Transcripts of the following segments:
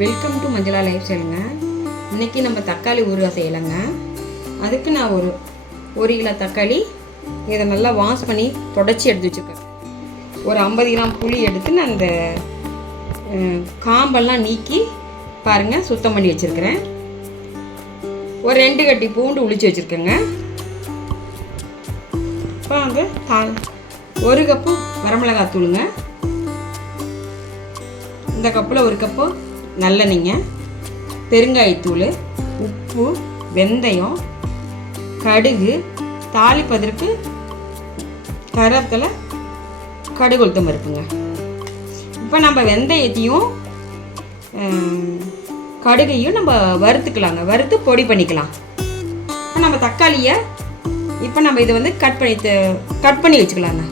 Welcome to Manjala life ஸ்டைலுங்க இன்றைக்கி நம்ம தக்காளி ஊறுகாய் செய்யலைங்க. அதுக்கு நான் ஒரு ஒரு கிலோ தக்காளி இதை நல்லா வாஷ் பண்ணி தொடச்சி எடுத்து வச்சுருக்கேன். ஒரு ஐம்பது கிராம் புளி எடுத்து நான் அந்த காம்பெல்லாம் நீக்கி பாருங்கள் சுத்தம் பண்ணி வச்சுருக்கிறேன். ஒரு ரெண்டு கட்டி பூண்டு உளிச்சு வச்சுருக்கேங்க. இப்போ வந்து ஒரு கப்பு வரமிளகாய் தூளுங்க. இந்த கப்பில் ஒரு கப்பு நல்லெண்ணெய்ங்க பெருங்காயத்தூள் உப்பு வெந்தயம் கடுகு தாளிப்பதற்கு கரத்தில் கடுகு உளுத்தம் பருப்புங்க. இப்போ நம்ம வெந்தயத்தையும் கடுகையும் நம்ம வறுத்துக்கலாங்க. வறுத்து பொடி பண்ணிக்கலாம். இப்போ நம்ம தக்காளியை இப்போ நம்ம இதை வந்து கட் பண்ணி கட் பண்ணி வச்சுக்கலாங்க.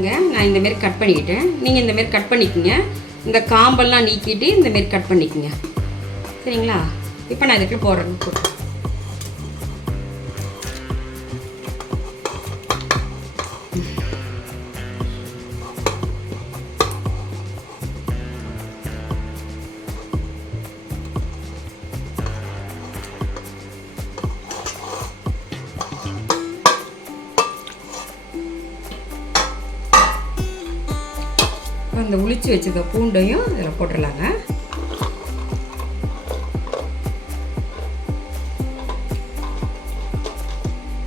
பாருங்க. நான் இந்தமாரி கட் பண்ணிக்கிட்டேன். நீங்கள் இந்தமாரி கட் பண்ணிக்கோங்க. இந்த காம்பெல்லாம் நீக்கிட்டு இந்தமாரி கட் பண்ணிக்கோங்க. சரிங்களா? இப்போ நான் இதுக்குள்ள போடுறேன். அப்புறம் அந்த உளிச்சு வச்சிருக்க பூண்டையும் இதில் போட்டுடலாங்க.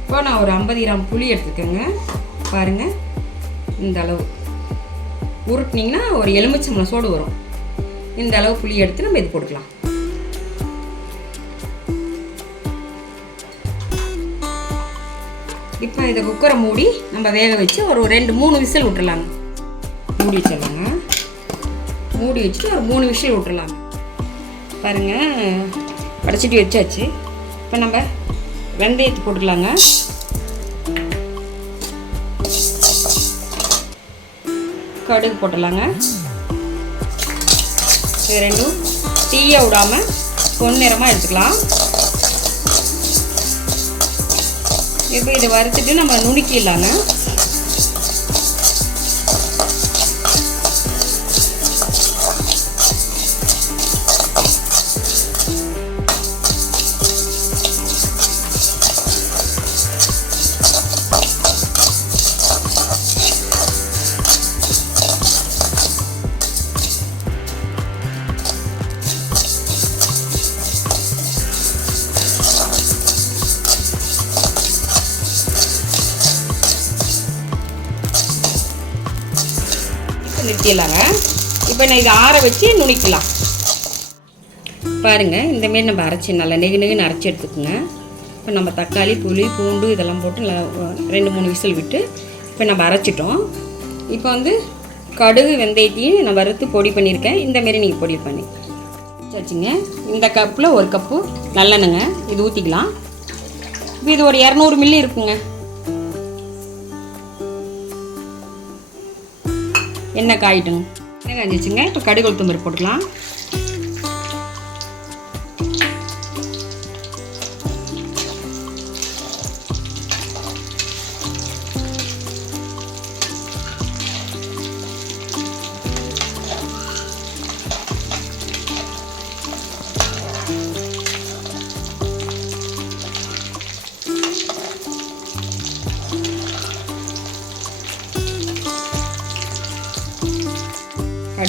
இப்போ நான் ஒரு ஐம்பது கிராம் புளி எடுத்துக்கோங்க. பாருங்க இந்த அளவு. உருட்டினீங்கன்னா ஒரு எலுமிச்சம்பளம் சோடு வரும். இந்த அளவு புளி எடுத்து நம்ம இது போட்டுக்கலாம். இப்போ இதை குக்கரை மூடி நம்ம வேக வச்சு ஒரு ரெண்டு மூணு விசில் விட்டுறலாங்க மூடி வச்சிடலாங்க. மூடி வச்சுட்டு ஒரு மூணு விஷயம் விட்டுறலாங்க. பாருங்கள் படைச்சிட்டு வச்சாச்சு. இப்போ நம்ம வெந்தயத்தை போட்டுக்கலாங்க. கடுகு போட்டுடலாங்க. இது ரெண்டும் டீயை விடாமல் பொன்னிறமாக எடுத்துக்கலாம். இப்போ இதை வறுத்துட்டு நம்ம நுணுக்கிடலாங்க. நிறுத்திடலாங்க. இப்போ நான் இதை ஆற வச்சு நுணிக்கலாம் பாருங்கள் இந்த மாரி நம்ம அரைச்சி நல்லா நெகு நெகுன்னு அரைச்சி எடுத்துக்கோங்க. இப்போ நம்ம தக்காளி புளி பூண்டு இதெல்லாம் போட்டு நல்லா ரெண்டு மூணு விசில் விட்டு இப்போ நம்ம அரைச்சிட்டோம். இப்போ வந்து கடுகு வெந்தயத்தையும் நான் வறுத்து பொடி பண்ணியிருக்கேன். இந்த மாரி நீங்கள் பொடி பண்ணி. வச்சுங்க இந்த கப்பில் ஒரு கப்பு நல்லெண்ணெங்க இது ஊற்றிக்கலாம் இப்போ இது ஒரு இரநூறு மில்லி இருக்குங்க. எண்ணெய் காயிட்டுங்க. எண்ணெய் காய்ஞ்சிச்சுங்க இப்போ கடுகு உளுத்தம்பருப்பு போட்டுக்கலாம்.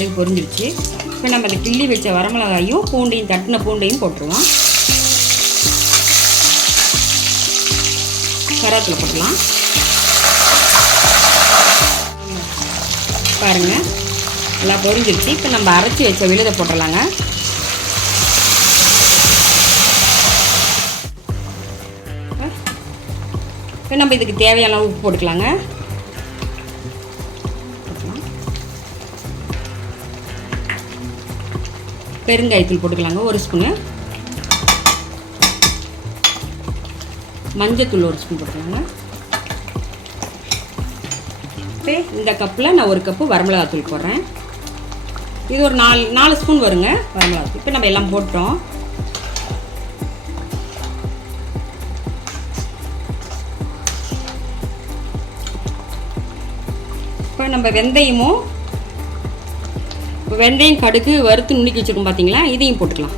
கடுகு பொரிஞ்சிருச்சு. இப்போ நம்ம அந்த கிள்ளி வச்ச வரமிளகாயும் பூண்டையும் தட்டின பூண்டையும் போட்டுருவோம். கருவேப்பிலை போட்டுக்கலாம். பாருங்க நல்லா பொரிஞ்சிருச்சு. இப்போ நம்ம அரைச்சி வச்ச விழுதை போட்டுடலாங்க. இப்போ நம்ம இதுக்கு தேவையான உப்பு போட்டுக்கலாங்க. பெருங்காயத்தூள் போட்டுக்கலாங்க. ஒரு ஸ்பூனு. மஞ்சத்தூள் ஒரு ஸ்பூன் போட்டுக்கலாங்க. இந்த கப்பில் நான் ஒரு கப்பு வரமிளகாத்தூள் போடுறேன். இது ஒரு நாலு நாலு ஸ்பூன் வருங்க வரமிளகாத்தூள். இப்போ நம்ம எல்லாம் போட்டோம். இப்போ நம்ம வெந்தயமும் வெந்தயம் கடுகு வறுத்து நுணுக்கி வச்சுருக்கோம் பார்த்தீங்களா இதையும் போட்டுக்கலாம்.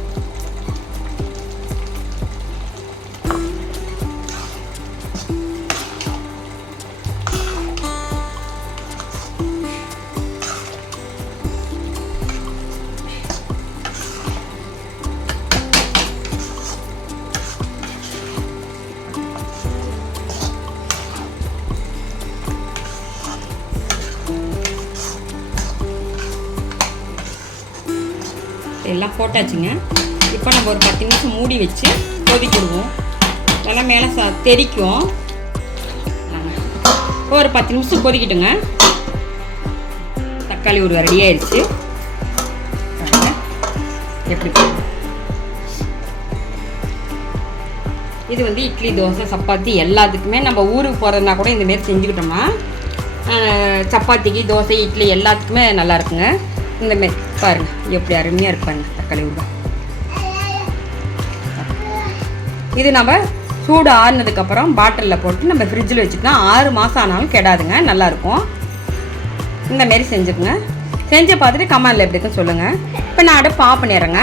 எல்லாம் போட்டாச்சுங்க. இப்போ நம்ம ஒரு பத்து நிமிஷம் மூடி வச்சு கொதிக்கிடுவோம் நல்லா மேலே ச தெறிக்கும். இப்போ ஒரு பத்து நிமிஷம் கொதிக்கிட்டுங்க. தக்காளி ஒரு ரெடி ஆயிடுச்சு எப்படி இது வந்து இட்லி தோசை சப்பாத்தி எல்லாத்துக்குமே நம்ம ஊருக்கு போகிறதுனா கூட இந்தமாரி செஞ்சுக்கிட்டோம்னா சப்பாத்திக்கு தோசை இட்லி எல்லாத்துக்குமே நல்லா இருக்குங்க. இந்தமாரி பாருங்க. எப்படி அருமையாக இருப்பாங்க தக்காளி ஊறுகாய் இது நம்ம சூடு ஆறுனதுக்கப்புறம் பாட்டிலில் போட்டு நம்ம ஃப்ரிட்ஜில் வச்சுக்கலாம் ஆறு மாதம் ஆனாலும் கெடாதுங்க. நல்லாயிருக்கும் இந்தமாரி செஞ்சுக்கோங்க. செஞ்சு பார்த்துட்டு கமெண்டில் எப்படி இருக்குன்னு சொல்லுங்கள் இப்போ நான் அடுப்பு ஆஃப் பண்ணிடுறேங்க.